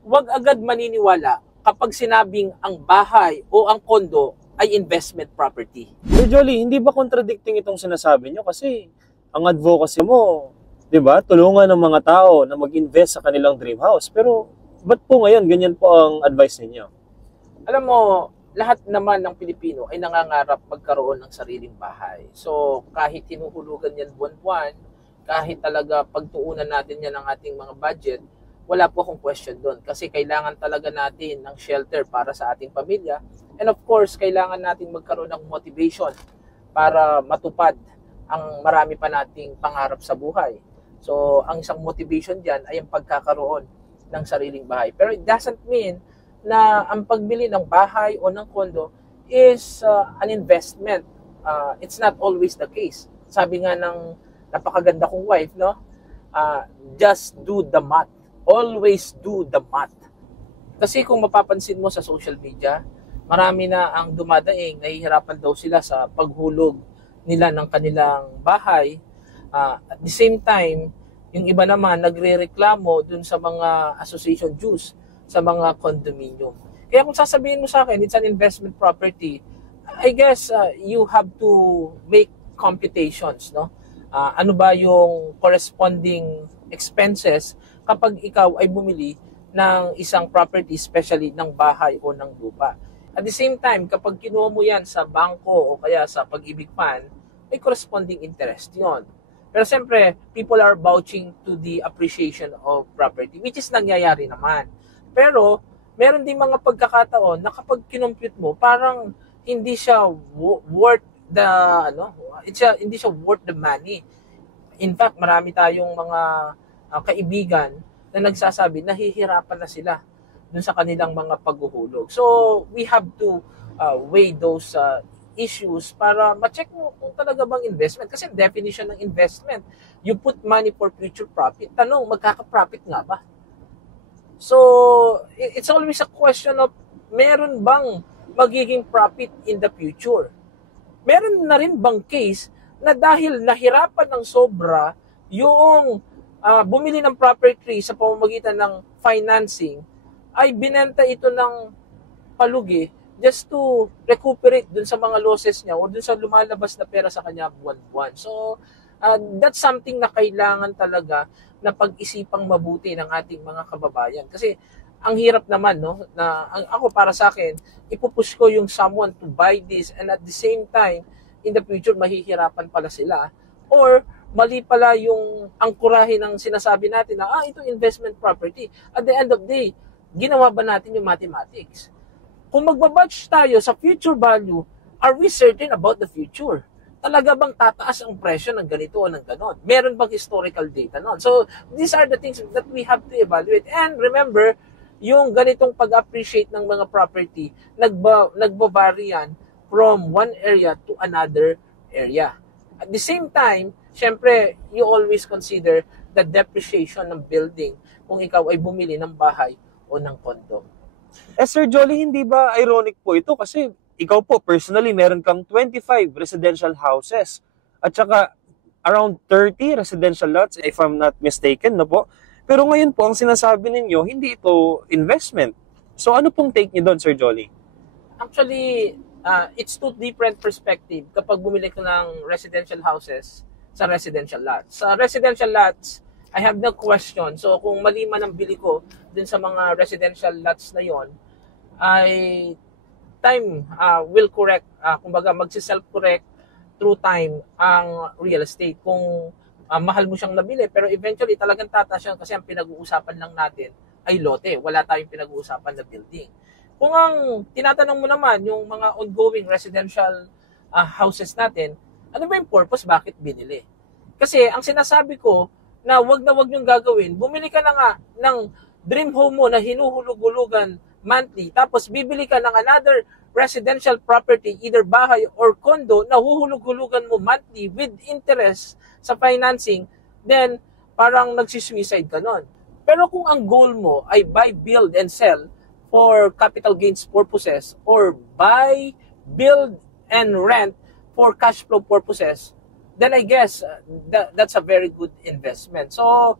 Huwag agad maniniwala kapag sinabing ang bahay o ang kondo ay investment property. Sir Jolly, hindi ba contradicting itong sinasabi nyo? Kasi ang advocacy mo, di ba, tulungan ng mga tao na mag-invest sa kanilang dream house. Pero ba't po ngayon ganyan po ang advice ninyo? Alam mo, lahat naman ng Pilipino ay nangangarap magkaroon ng sariling bahay. So, kahit hinuhulugan yan buwan-buwan, kahit talaga pagtuunan natin yan ng ating mga budget, wala po akong question doon. Kasi kailangan talaga natin ng shelter para sa ating pamilya. And of course, kailangan natin magkaroon ng motivation para matupad ang marami pa nating pangarap sa buhay. So, ang isang motivation dyan ay ang pagkakaroon ng sariling bahay. Pero it doesn't mean na ang pagbili ng bahay o ng kondo is an investment. It's not always the case. Sabi nga ng napakaganda kong wife, no? Just do the math. Always do the math. Kasi kung mapapansin mo sa social media, marami na ang dumadaing, nahihirapan daw sila sa paghulog nila ng kanilang bahay. At the same time, yung iba naman nagre-reklamo dun sa mga association dues, sa mga condominium. Kaya kung sasabihin mo sa akin, it's an investment property, I guess you have to make computations, no? Ano ba yung corresponding expenses kapag ikaw ay bumili ng isang property, especially ng bahay o ng lupa. At the same time, kapag kinuha mo yan sa bangko o kaya sa Pag-ibig Fund, may corresponding interest yon. Pero siyempre, people are vouching to the appreciation of property, which is nangyayari naman. Pero, meron din mga pagkakataon na kapag kinompute mo, parang hindi siya worth the, hindi siya worth the money. In fact, marami tayong mga kaibigan na nagsasabi, nahihirapan na sila dun sa kanilang mga paghuhulog. So, we have to weigh those issues para ma-check mo kung talaga bang investment. Kasi definition ng investment, you put money for future profit. Tanong, magkaka-profit nga ba? So, it's always a question of meron bang magiging profit in the future? Meron na rin bang case na dahil nahirapan ng sobra yung bumili ng property sa pamamagitan ng financing, ay binenta ito ng palugi just to recuperate dun sa mga losses niya o dun sa lumalabas na pera sa kanya buwan-buwan. So, that's something na kailangan talaga na pag-isipang mabuti ng ating mga kababayan. Kasi ang hirap naman, no, na ako para sa akin, ipupush ko yung someone to buy this and at the same time, in the future, mahihirapan pala sila. Or, mali pala yung angkurahin ng sinasabi natin na, ito investment property. At the end of the day, ginawa ba natin yung mathematics? Kung magbabudge tayo sa future value, are we certain about the future? Talaga bang tataas ang presyo ng ganito o ng ganon? Meron bang historical data nun? So, these are the things that we have to evaluate. And remember, yung ganitong pag-appreciate ng mga property, nagbavari yan from one area to another area. At the same time, syempre, you always consider the depreciation ng building kung ikaw ay bumili ng bahay o ng kondo. Sir Jolly, hindi ba ironic po ito? Kasi ikaw po, personally, meron kang 25 residential houses at saka around 30 residential lots, if I'm not mistaken, no po? Pero ngayon po, ang sinasabi ninyo, hindi ito investment. So ano pong take niyo doon, Sir Jolly? Actually, it's two different perspective kapag bumili ko ng residential houses sa residential lots. Sa residential lots, I have no question. So kung mali man ang bili ko dun sa mga residential lots na yon, ay time will correct, kumbaga magsi-self-correct through time ang real estate. Kung mahal mo siyang nabili, pero eventually talagang tataas yan kasi ang pinag-uusapan lang natin ay lote. Wala tayong pinag-uusapan na building. Kung ang tinatanong mo naman, yung mga ongoing residential houses natin, ano ba yung purpose? Bakit binili? Kasi ang sinasabi ko, na wag niyong gagawin, bumili ka na nga ng dream home mo na hinuhulug-hulugan monthly, tapos bibili ka ng another residential property, either bahay or condo, na huhulug-hulugan mo monthly with interest sa financing, then parang nagsisuicide ka nun. Pero kung ang goal mo ay buy, build, and sell for capital gains purposes, or buy, build, and rent for cash flow purposes, then I guess that's a very good investment. So,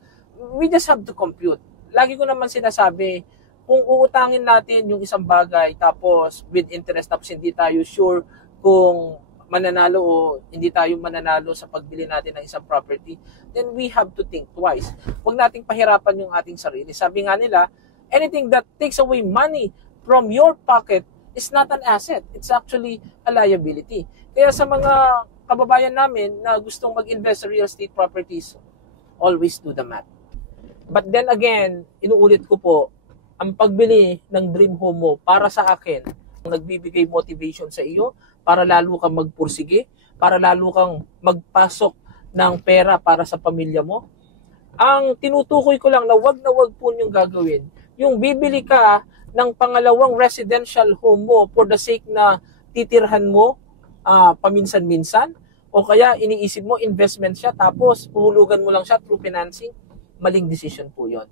we just have to compute. Lagi ko naman sinasabi, kung uutangin natin yung isang bagay tapos with interest tapos hindi tayo sure kung mananalo o hindi tayo mananalo sa pagbili natin ng isang property, then we have to think twice. Huwag nating pahirapan yung ating sarili. Sabi nga nila, anything that takes away money from your pocket is not an asset. It's actually a liability. Kaya sa mga kababayan namin na gustong mag-invest sa real estate properties, always do the math. But then again, inuulit ko po, ang pagbili ng dream home mo para sa akin, nagbibigay motivation sa iyo para lalo kang magpursige, para lalo kang magpasok ng pera para sa pamilya mo. Ang tinutukoy ko lang na wag po niyong gagawin, yung bibili ka ng pangalawang residential home mo for the sake na titirhan mo paminsan-minsan, o kaya iniisip mo investment siya tapos uhulugan mo lang siya through financing, maling decision po yon.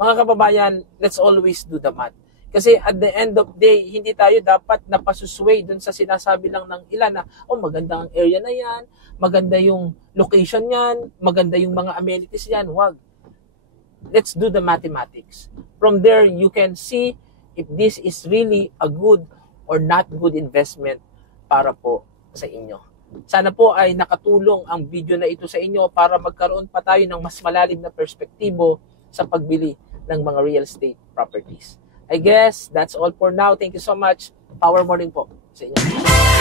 Mga kababayan, let's always do the math. Kasi at the end of day, hindi tayo dapat napasusway dun sa sinasabi lang ng ilan na, oh, maganda ang area na yan, maganda yung location yan, maganda yung mga amenities yan. Wag. Let's do the mathematics. From there, you can see if this is really a good or not good investment para po sa inyo. Sana po ay nakatulong ang video na ito sa inyo para magkaroon pa tayo ng mas malalim na perspektibo sa pagbili ng mga real estate properties. I guess that's all for now. Thank you so much. Power morning po sa inyo.